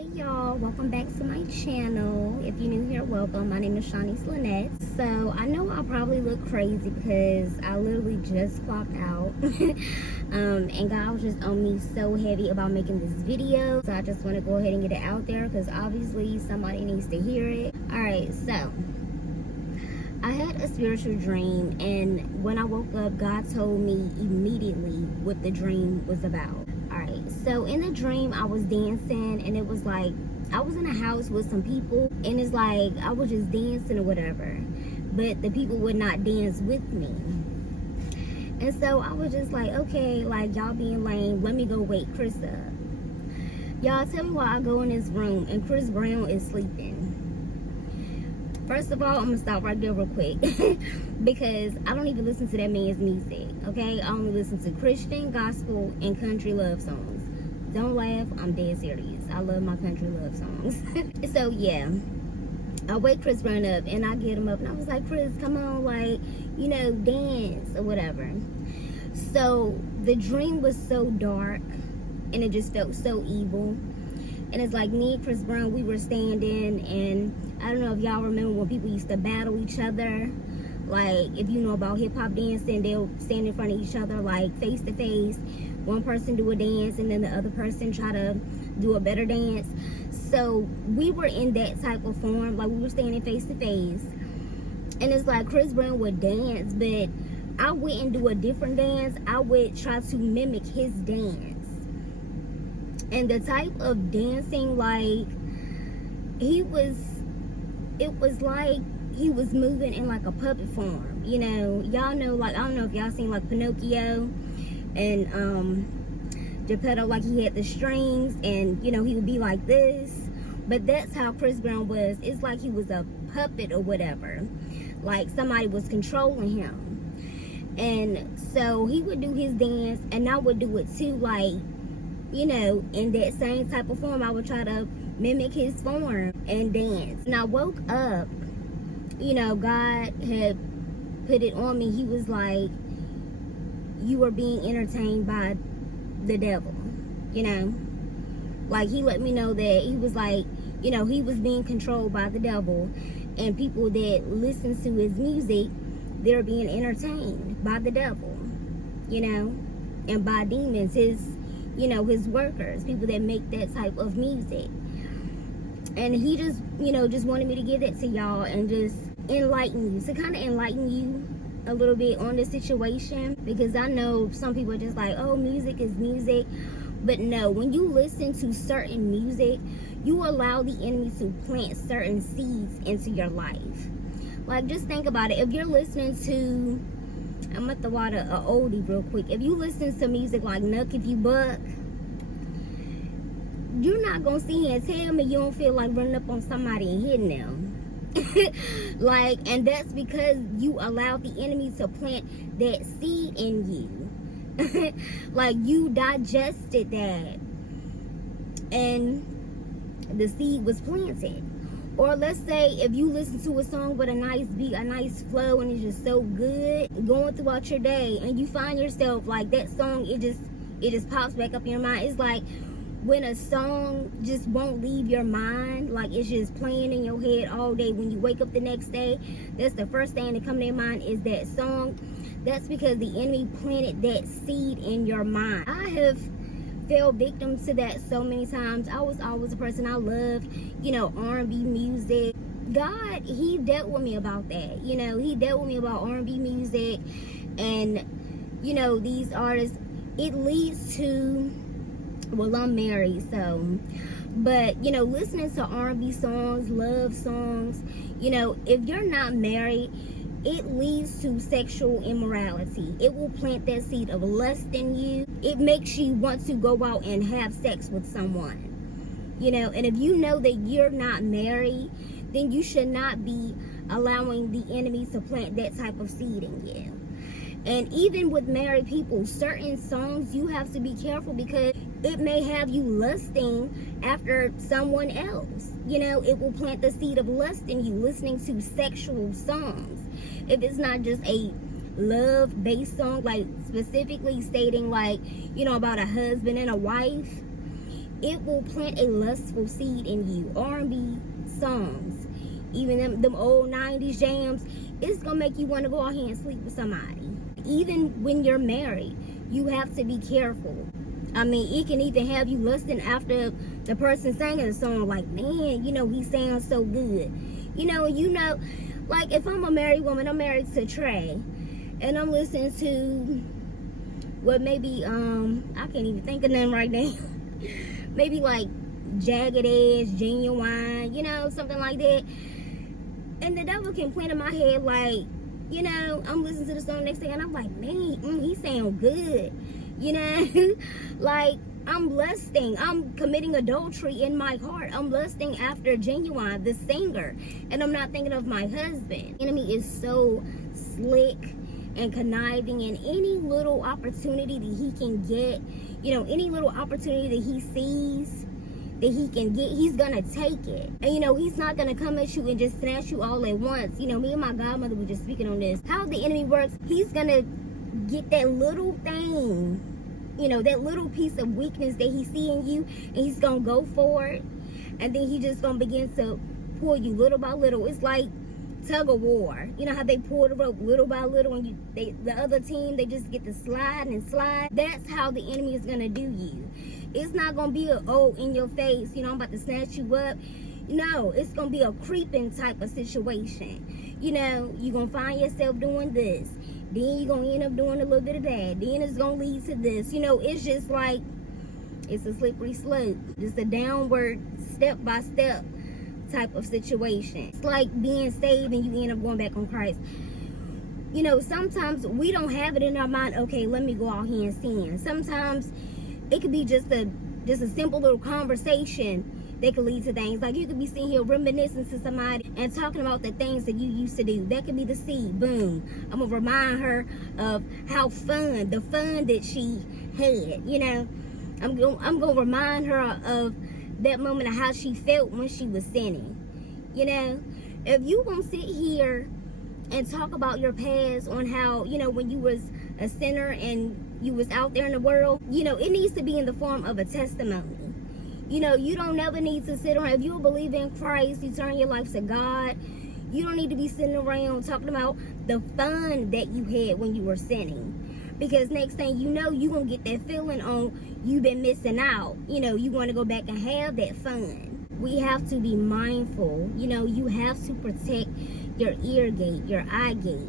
Hey y'all, welcome back to my channel. If you're new here, welcome. My name is ShaniceLynette. So I know I probably look crazy because I literally just clocked out. And God was just on me so heavy about making this video. So I just want to go ahead and get it out there because obviously somebody needs to hear it. Alright, so I had a spiritual dream, and when I woke up, God told me immediately what the dream was about. Alright, so in the dream, I was dancing, and it was like, I was in a house with some people, and it's like, I was just dancing or whatever, but the people would not dance with me. And so I was just like, okay, like, y'all being lame, let me go wake Chris up. Y'all, tell me why I go in this room, and Chris Brown is sleeping. First of all, I'm gonna stop right there real quick because I don't even listen to that man's music, okay? I only listen to Christian, gospel, and country love songs. Don't laugh, I'm dead serious. I love my country love songs. So yeah, I wake Chris Brown up and I get him up and I was like, Chris, come on, like, you know, dance or whatever. So the dream was so dark and it just felt so evil. And it's like me and Chris Brown, we were standing, and I don't know if y'all remember when people used to battle each other. Like, if you know about hip-hop dancing, they'll stand in front of each other, like, face to face. One person do a dance, and then the other person try to do a better dance. So we were in that type of form, like, we were standing face to face. And it's like Chris Brown would dance, but I wouldn't do a different dance. I would try to mimic his dance. And the type of dancing, like, it was like he was moving in like a puppet form, you know. Y'all know, like, I don't know if y'all seen like Pinocchio and Geppetto, like he had the strings and, you know, he would be like this. But that's how Chris Brown was. It's like he was a puppet or whatever. Like somebody was controlling him. And so he would do his dance and I would do it too, like, you know, in that same type of form. I would try to mimic his form and dance. And I woke up, you know, God had put it on me. He was like, you are being entertained by the devil, you know. Like, he let me know that he was like, you know, he was being controlled by the devil. And people that listen to his music, they're being entertained by the devil, you know, and by demons, you know, his workers, people that make that type of music. And he just, you know, just wanted me to give that to y'all and just enlighten you, to kind of enlighten you a little bit on the situation, because I know some people are just like, oh, music is music. But no, when you listen to certain music, you allow the enemy to plant certain seeds into your life. Like, just think about it. If you're listening to, I'm at the water, a oldie real quick. If you listen to music like Nuck If You Buck, you're not gonna sit here and tell me you don't feel like running up on somebody and hitting them. Like, and that's because you allowed the enemy to plant that seed in you. Like, you digested that and the seed was planted. Or let's say if you listen to a song with a nice beat, a nice flow, and it's just so good going throughout your day, and you find yourself like that song, it just pops back up in your mind. It's like when a song just won't leave your mind, like it's just playing in your head all day. When you wake up the next day, that's the first thing that comes to your mind is that song. That's because the enemy planted that seed in your mind. I have fell victim to that so many times. I was always a person, I loved, you know, R&B music. God, he dealt with me about that. You know, he dealt with me about R&B music and, you know, these artists. It leads to, well, I'm married, so, but, you know, listening to R&B songs, love songs, you know, if you're not married, it leads to sexual immorality. It will plant that seed of lust in you. It makes you want to go out and have sex with someone, you know. And if you know that you're not married, then you should not be allowing the enemy to plant that type of seed in you. And even with married people, certain songs, you have to be careful because it may have you lusting after someone else. You know, it will plant the seed of lust in you, listening to sexual songs. If it's not just a love-based song, like specifically stating, like, you know, about a husband and a wife, it will plant a lustful seed in you. R&B songs, even them old 90s jams, it's gonna make you want to go out here and sleep with somebody. Even when you're married, you have to be careful. I mean, it can even have you lusting after the person singing the song, like, man, he sounds so good. Like, if I'm a married woman, I'm married to Trey, and I'm listening to what maybe, I can't even think of none right now. Maybe like Jagged Edge, Genuine, something like that. And the devil can plant in my head, like, I'm listening to the song next thing, and I'm like, man, he sound good. Like, I'm lusting. I'm committing adultery in my heart. I'm lusting after Genuine, the singer, and I'm not thinking of my husband. The enemy is so slick and conniving, and any little opportunity that he can get, any little opportunity that he sees that he can get, he's gonna take it. And he's not gonna come at you and just snatch you all at once. Me and my godmother were just speaking on this, how the enemy works. He's gonna get that little thing, that little piece of weakness that he see in you, and he's gonna go for it, and then he just gonna begin to pull you little by little. It's like tug of war. How they pull the rope little by little, and the other team, they just get to slide and slide. That's how the enemy is gonna do you. It's not gonna be in your face, I'm about to snatch you up. No, it's gonna be a creeping type of situation. You're gonna find yourself doing this, then you're gonna end up doing a little bit of that, then it's gonna lead to this. It's just like, it's a slippery slope, just a downward step by step type of situation. It's like being saved and you end up going back on Christ. Sometimes we don't have it in our mind, okay, let me go out here and sin. Sometimes it could be just a simple little conversation that could lead to things. Like, you could be sitting here reminiscing to somebody and talking about the things that you used to do. That could be the seed. Boom. I'm gonna remind her of the fun that she had. I'm gonna remind her of that moment of how she felt when she was sinning. If you gonna sit here and talk about your past, on how, when you was a sinner and you was out there in the world, it needs to be in the form of a testimony. You don't never need to sit around. If you believe in Christ, you turn your life to God, you don't need to be sitting around talking about the fun that you had when you were sinning. Because next thing you know, you're going to get that feeling on you've been missing out. You want to go back and have that fun. We have to be mindful. You have to protect your ear gate, your eye gate.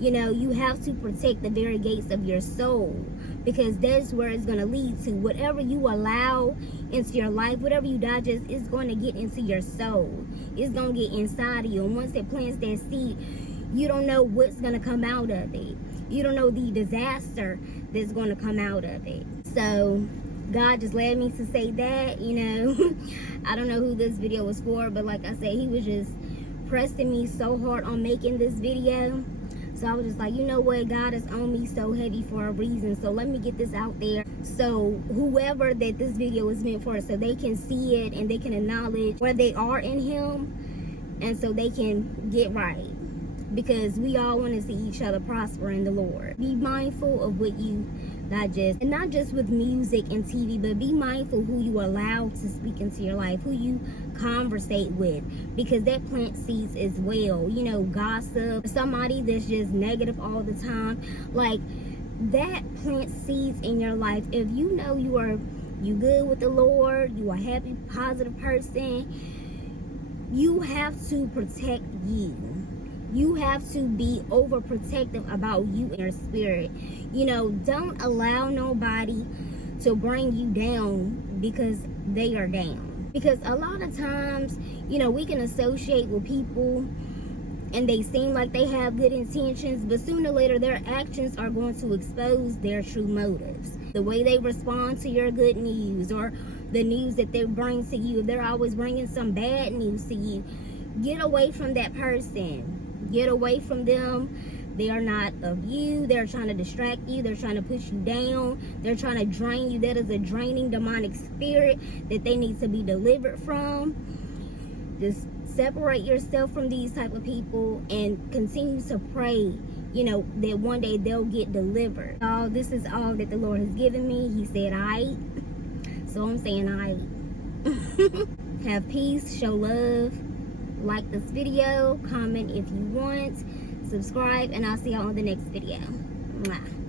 You have to protect the very gates of your soul, because that's where it's going to lead to. Whatever you allow into your life, whatever you digest, is going to get into your soul. It's going to get inside of you. And once it plants that seed, you don't know what's going to come out of it. You don't know the disaster that's going to come out of it. So God just led me to say that. I don't know who this video was for, but like I said, he was just pressing me so hard on making this video. So I was just like, you know what, God is on me so heavy for a reason, so let me get this out there, so whoever that this video is meant for, so they can see it and they can acknowledge where they are in him, and so they can get right, because we all want to see each other prosper in the Lord. Be mindful of what you digest, and not just with music and TV, but be mindful who you allow to speak into your life, who you conversate with, because that plants seeds as well. Gossip, somebody that's just negative all the time, like that plants seeds in your life. If you know you good with the Lord, you are a happy, positive person, you have to protect you. You have to be overprotective about you and your spirit. Don't allow nobody to bring you down because they are down. Because a lot of times, we can associate with people and they seem like they have good intentions, but sooner or later their actions are going to expose their true motives. The way they respond to your good news, or the news that they bring to you. If they're always bringing some bad news to you, get away from that person. Get away from them. They are not of you. They're trying to distract you. They're trying to push you down. They're trying to drain you. That is a draining demonic spirit that they need to be delivered from. Just separate yourself from these type of people and continue to pray, that one day they'll get delivered. This is all that the Lord has given me. He said, So I'm saying have peace, show love, like this video, comment if you want, subscribe, and I'll see y'all on the next video. Mwah.